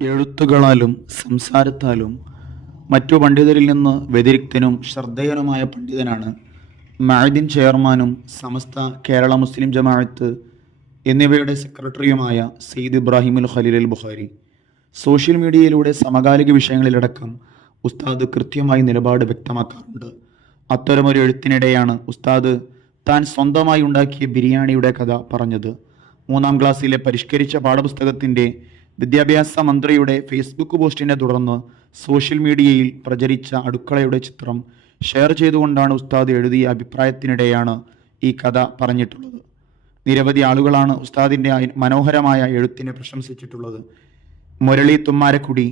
എഴുത്തുകളാലും സംസാരത്താലും മറ്റു പണ്ഡിതരിൽ നിന്ന് വ്യതിരിക്തനും ശ്രദ്ധേയനുമായ പണ്ഡിതനാണ് മാഹിദിൻ ചെയർമാനും സമസ്ത കേരള മുസ്ലിം ജമാഅത്ത് എന്നിവയുടെ സെക്രട്ടറിയുമായ സെയ്ദ് ഇബ്രാഹിമുൽ ഖലീൽ അൽ ബുഖാരി. സോഷ്യൽ മീഡിയയിലൂടെ സമകാലിക വിഷയങ്ങളിലടക്കം ഉസ്താദ് കൃത്യമായി നിലപാട് വ്യക്തമാക്കാറുണ്ട്. അത്തരമൊരു എഴുത്തിനിടെയാണ് ഉസ്താദ് താൻ സ്വന്തമായി ഉണ്ടാക്കിയ ബിരിയാണിയുടെ കഥ പറഞ്ഞത്. മൂന്നാം ക്ലാസ്സിലെ പരിഷ്കരിച്ച പാഠപുസ്തകത്തിന്റെ വിദ്യാഭ്യാസ മന്ത്രിയുടെ ഫേസ്ബുക്ക് പോസ്റ്റിനെ തുടർന്ന് സോഷ്യൽ മീഡിയയിൽ പ്രചരിച്ച അടുക്കളയുടെ ചിത്രം ഷെയർ ചെയ്തുകൊണ്ടാണ് ഉസ്താദ് എഴുതിയ അഭിപ്രായത്തിനിടെയാണ് ഈ കഥ പറഞ്ഞിട്ടുള്ളത്. നിരവധി ആളുകളാണ് ഉസ്താദിന്റെ മനോഹരമായ എഴുത്തിനെ പ്രശംസിച്ചിട്ടുള്ളത്. മുരളി തുമ്മാരക്കുടി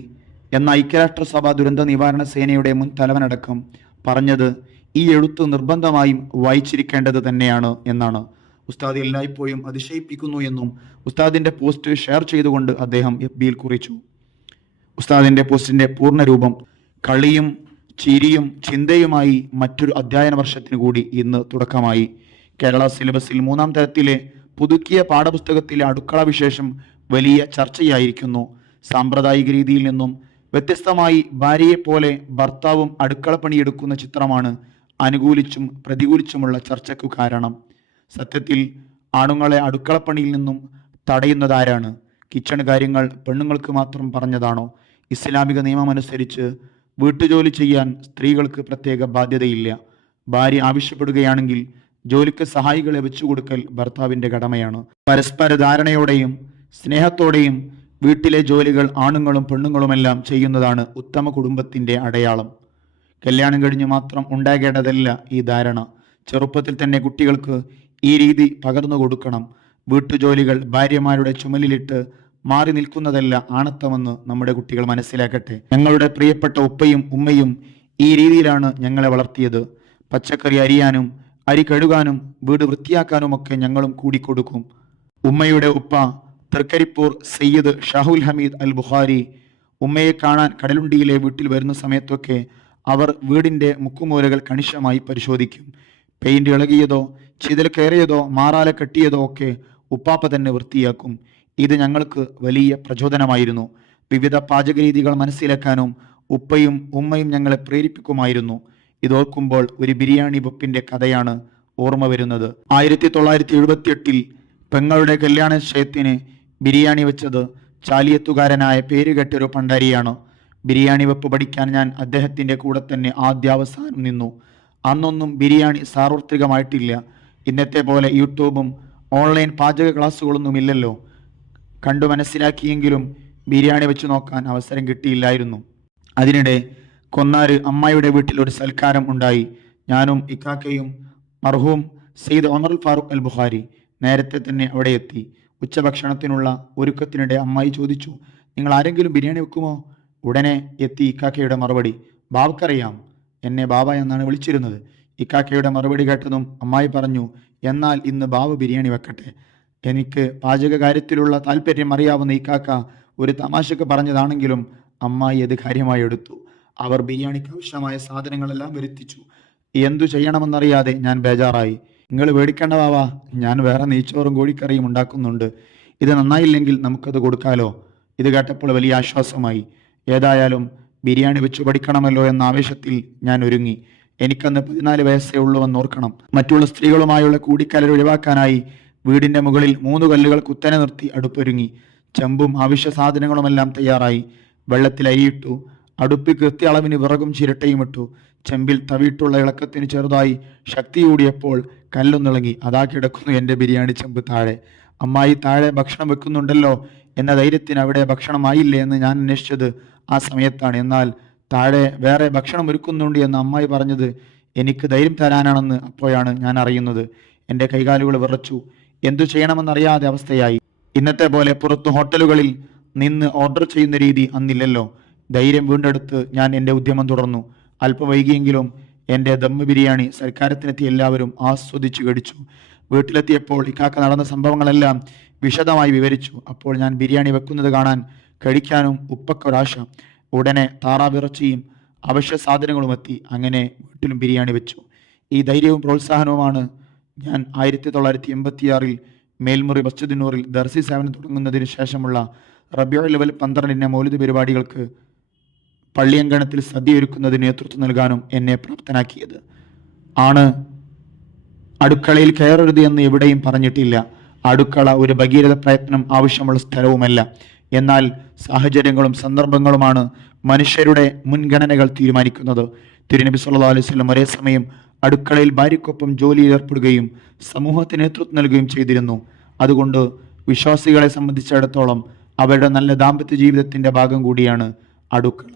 എന്ന ഐക്യരാഷ്ട്രസഭ ദുരന്ത നിവാരണ സേനയുടെ മുൻ തലവനടക്കം പറഞ്ഞത് ഈ എഴുത്ത് നിർബന്ധമായും വായിച്ചിരിക്കേണ്ടത് തന്നെയാണ് എന്നാണ്. ഉസ്താദ് എല്ലായ്പ്പോഴും അതിശയിപ്പിക്കുന്നു എന്നും ഉസ്താദിന്റെ പോസ്റ്റ് ഷെയർ ചെയ്തുകൊണ്ട് അദ്ദേഹം എഫ് ബിയിൽ കുറിച്ചു. ഉസ്താദിന്റെ പോസ്റ്റിന്റെ പൂർണരൂപം കളിയും ചിരിയും ചിന്തയുമായി മറ്റൊരു അധ്യയന വർഷത്തിന് കൂടി ഇന്ന് തുടക്കമായി. കേരള സിലബസിൽ മൂന്നാം തരത്തിലെ പുതുക്കിയ പാഠപുസ്തകത്തിലെ അടുക്കള വിശേഷം വലിയ ചർച്ചയായിരിക്കുന്നു. സാമ്പ്രദായിക രീതിയിൽ നിന്നും വ്യത്യസ്തമായി ഭാര്യയെപ്പോലെ ഭർത്താവും അടുക്കള പണിയെടുക്കുന്ന ചിത്രമാണ് അനുകൂലിച്ചും പ്രതികൂലിച്ചുമുള്ള ചർച്ചയ്ക്കു കാരണം. സത്യത്തിൽ ആണുങ്ങളെ അടുക്കളപ്പണിയിൽ നിന്നും തടയുന്നതാരാണ് കിച്ചൺ കാര്യങ്ങൾ പെണ്ണുങ്ങൾക്ക് മാത്രം പറഞ്ഞതാണോ? ഇസ്ലാമിക നിയമമനുസരിച്ച് വീട്ടുജോലി ചെയ്യാൻ സ്ത്രീകൾക്ക് പ്രത്യേക ബാധ്യതയില്ല. ഭാര്യ ആവശ്യപ്പെടുകയാണെങ്കിൽ ജോലിക്ക് സഹായികളെ വെച്ചുകൊടുക്കൽ ഭർത്താവിന്റെ കടമയാണ്. പരസ്പര ധാരണയോടെയും സ്നേഹത്തോടെയും വീട്ടിലെ ജോലികൾ ആണുങ്ങളും പെണ്ണുങ്ങളുമെല്ലാം ചെയ്യുന്നതാണ് ഉത്തമ കുടുംബത്തിന്റെ അടയാളം. കല്യാണം കഴിഞ്ഞ് മാത്രം ഉണ്ടാകേണ്ടതല്ല ഈ ധാരണ. ചെറുപ്പത്തിൽ തന്നെ കുട്ടികൾക്ക് ഈ രീതി പകർന്നു കൊടുക്കണം. വീട്ടുജോലികൾ ഭാര്യമാരുടെ ചുമലിലിട്ട് മാറി നിൽക്കുന്നതല്ല ആണത്തമെന്ന് നമ്മുടെ കുട്ടികൾ മനസ്സിലാക്കട്ടെ. ഞങ്ങളുടെ പ്രിയപ്പെട്ട ഉപ്പയും ഉമ്മയും ഈ രീതിയിലാണ് ഞങ്ങളെ വളർത്തിയത്. പച്ചക്കറി അരിയാനും അരി കഴുകാനും വീട് വൃത്തിയാക്കാനുമൊക്കെ ഞങ്ങളും കൂടിക്കൊടുക്കും. ഉമ്മയുടെ ഉപ്പ തൃക്കരിപ്പൂർ സയ്യിദ് ഷാഹുൽ ഹമീദ് അൽ ബുഖാരി ഉമ്മയെ കാണാൻ കടലുണ്ടിയിലെ വീട്ടിൽ വരുന്ന സമയത്തൊക്കെ അവർ വീടിന്റെ മുക്കുമൂലകൾ കണിശമായി പരിശോധിക്കും. പെയിന്റ് ഇളകിയതോ ചിതൽ കയറിയതോ മാറാല കെട്ടിയതോ ഒക്കെ ഉപ്പാപ്പ തന്നെ വൃത്തിയാക്കും. ഇത് ഞങ്ങൾക്ക് വലിയ പ്രചോദനമായിരുന്നു. വിവിധ പാചകരീതികൾ മനസ്സിലാക്കാനും ഉപ്പയും ഉമ്മയും ഞങ്ങളെ പ്രേരിപ്പിക്കുമായിരുന്നു. ഇതോർക്കുമ്പോൾ ഒരു ബിരിയാണി വെപ്പിന്റെ കഥയാണ് ഓർമ്മ വരുന്നത്. ആയിരത്തി തൊള്ളായിരത്തി എഴുപത്തി എട്ടിൽ പെങ്ങളുടെ കല്യാണശയത്തിന് ബിരിയാണി വെച്ചത് ചാലിയത്തുകാരനായ പേരുകെട്ടൊരു പണ്ടാരിയാണ്. ബിരിയാണി വെപ്പ് പഠിക്കാൻ ഞാൻ അദ്ദേഹത്തിന്റെ കൂടെ തന്നെ ആദ്യാവസാനം നിന്നു. അന്നൊന്നും ബിരിയാണി സാർവത്രികമായിട്ടില്ല. ഇന്നത്തെ പോലെ യൂട്യൂബും ഓൺലൈൻ പാചക ക്ലാസ്സുകളൊന്നും ഇല്ലല്ലോ. കണ്ടു മനസ്സിലാക്കിയെങ്കിലും ബിരിയാണി വെച്ച് നോക്കാൻ അവസരം കിട്ടിയില്ലായിരുന്നു. അതിനിടെ കൊന്നാര് അമ്മായിയുടെ വീട്ടിൽ ഒരു സൽക്കാരം ഉണ്ടായി. ഞാനും ഇക്കാക്കയും മർഹൂം സെയ്ദ് ഒമറുൽ ഫാറൂഖ് അൽ ബുഖാരി നേരത്തെ തന്നെ അവിടെ എത്തി. ഉച്ചഭക്ഷണത്തിനുള്ള ഒരുക്കത്തിനിടെ അമ്മായി ചോദിച്ചു നിങ്ങൾ ആരെങ്കിലും ബിരിയാണി വെക്കുമോ? ഉടനെ എത്തി ഇക്കാക്കയുടെ മറുപടി ബാബക്കറിയാം. എന്നെ ബാബ എന്നാണ് വിളിച്ചിരുന്നത്. ഇക്കാക്കയുടെ മറുപടി കേട്ടതും അമ്മായി പറഞ്ഞു എന്നാൽ ഇന്ന് ബാബു ബിരിയാണി വെക്കട്ടെ. എനിക്ക് പാചക കാര്യത്തിലുള്ള താല്പര്യം അറിയാവുന്ന ഇക്കാക്ക ഒരു തമാശക്ക് പറഞ്ഞതാണെങ്കിലും അമ്മായി അത് കാര്യമായി എടുത്തു. അവർ ബിരിയാണിക്ക് ആവശ്യമായ സാധനങ്ങളെല്ലാം വരുത്തിച്ചു. എന്തു ചെയ്യണമെന്നറിയാതെ ഞാൻ ബേജാറായി. നിങ്ങൾ പേടിക്കേണ്ട ബാവാ ഞാൻ വേറെ നെയ്ച്ചോറും കോഴിക്കറിയും ഉണ്ടാക്കുന്നുണ്ട്. ഇത് നന്നായില്ലെങ്കിൽ നമുക്കത് കൊടുക്കാലോ. ഇത് കേട്ടപ്പോൾ വലിയ ആശ്വാസമായി. ഏതായാലും ബിരിയാണി വെച്ച് പഠിക്കണമല്ലോ എന്ന ആവേശത്തിൽ ഞാൻ ഒരുങ്ങി. എനിക്കന്ന് പതിനാല് വയസ്സേ ഉള്ളുവെന്ന് ഓർക്കണം മറ്റുള്ള സ്ത്രീകളുമായുള്ള കൂടിക്കലർ ഒഴിവാക്കാനായി വീടിന്റെ മുകളിൽ മൂന്ന് കല്ലുകൾ കുത്തനെ നിർത്തി അടുപ്പൊരുങ്ങി. ചെമ്പും ആവശ്യ സാധനങ്ങളുമെല്ലാം തയ്യാറായി. വെള്ളത്തിൽ അരിയിട്ടു അടുപ്പിൽ കൃത്യ അളവിന് വിറകും ചിരട്ടയും ഇട്ടു. ചെമ്പിൽ തവിയിട്ടുള്ള ഇളക്കത്തിന് ചെറുതായി ശക്തി കൂടിയപ്പോൾ കല്ലൊന്നിളങ്ങി. അതാ കിടക്കുന്നു എന്റെ ബിരിയാണി ചെമ്പ് താഴെ. അമ്മായി താഴെ ഭക്ഷണം വെക്കുന്നുണ്ടല്ലോ എന്ന ധൈര്യത്തിന് അവിടെ ഭക്ഷണമായില്ലേ എന്ന് ഞാൻ അന്വേഷിച്ചത് ആ സമയത്താണ്. എന്നാൽ താഴെ വേറെ ഭക്ഷണം ഒരുക്കുന്നുണ്ട് എന്ന് അമ്മായി പറഞ്ഞത് എനിക്ക് ധൈര്യം തരാനാണെന്ന് അപ്പോഴാണ് ഞാൻ അറിയുന്നത്. എന്റെ കൈകാലുകൾ വിറച്ചു. എന്തു ചെയ്യണമെന്നറിയാതെ അവസ്ഥയായി. ഇന്നത്തെ പോലെ പുറത്ത് ഹോട്ടലുകളിൽ നിന്ന് ഓർഡർ ചെയ്യുന്ന രീതി അന്നില്ലല്ലോ. ധൈര്യം വീണ്ടെടുത്ത് ഞാൻ എന്റെ ഉദ്യമം തുടർന്നു. അല്പം വൈകിയെങ്കിലും എന്റെ ദമ്മ് ബിരിയാണി സൽക്കാരത്തിനെത്തിയ എല്ലാവരും ആസ്വദിച്ചു കഴിച്ചു വീട്ടിലെത്തിയപ്പോൾ ഇക്കാക്ക നടന്ന സംഭവങ്ങളെല്ലാം വിശദമായി വിവരിച്ചു. അപ്പോൾ ഞാൻ ബിരിയാണി വെക്കുന്നത് കാണാൻ കഴിക്കാനും ഉപ്പക്കൊരാശ ഉടനെ താറാവിറച്ചിയും അവശ്യ സാധനങ്ങളും എത്തി അങ്ങനെ വീട്ടിലും ബിരിയാണി വെച്ചു. ഈ ധൈര്യവും പ്രോത്സാഹനവുമാണ് ഞാൻ ആയിരത്തി തൊള്ളായിരത്തി എൺപത്തിയാറിൽ മേൽമുറി മസ്ജിദിനൂറിൽ ദർസി സേവനം തുടങ്ങുന്നതിന് ശേഷമുള്ള റബിയോ ലെവൽ പന്ത്രണ്ടിന്റെ മൗലിക പരിപാടികൾക്ക് പള്ളിയങ്കണത്തിൽ സദ്യയൊരുക്കുന്നതിന് നേതൃത്വം നൽകാനും എന്നെ പ്രാപ്തനാക്കിയത്. ആണ് അടുക്കളയിൽ കയറരുത് എന്ന് എവിടെയും പറഞ്ഞിട്ടില്ല. അടുക്കള ഒരു ഭഗീരഥ പ്രയത്നം ആവശ്യമുള്ള സ്ഥലവുമല്ല. എന്നാൽ സാഹചര്യങ്ങളും സന്ദർഭങ്ങളുമാണ് മനുഷ്യരുടെ മുൻഗണനകൾ തീരുമാനിക്കുന്നത്. തിരുനബി സല്ലാ അലൈഹി വസല്ലം ഒരേ സമയം അടുക്കളയിൽ ഭാര്യയ്ക്കൊപ്പം ജോലിയിൽ ഏർപ്പെടുകയും സമൂഹത്തിന് നേതൃത്വം നൽകുകയും ചെയ്തിരുന്നു. അതുകൊണ്ട് വിശ്വാസികളെ സംബന്ധിച്ചിടത്തോളം അവരുടെ നല്ല ദാമ്പത്യ ജീവിതത്തിന്റെ ഭാഗം കൂടിയാണ് അടുക്കള.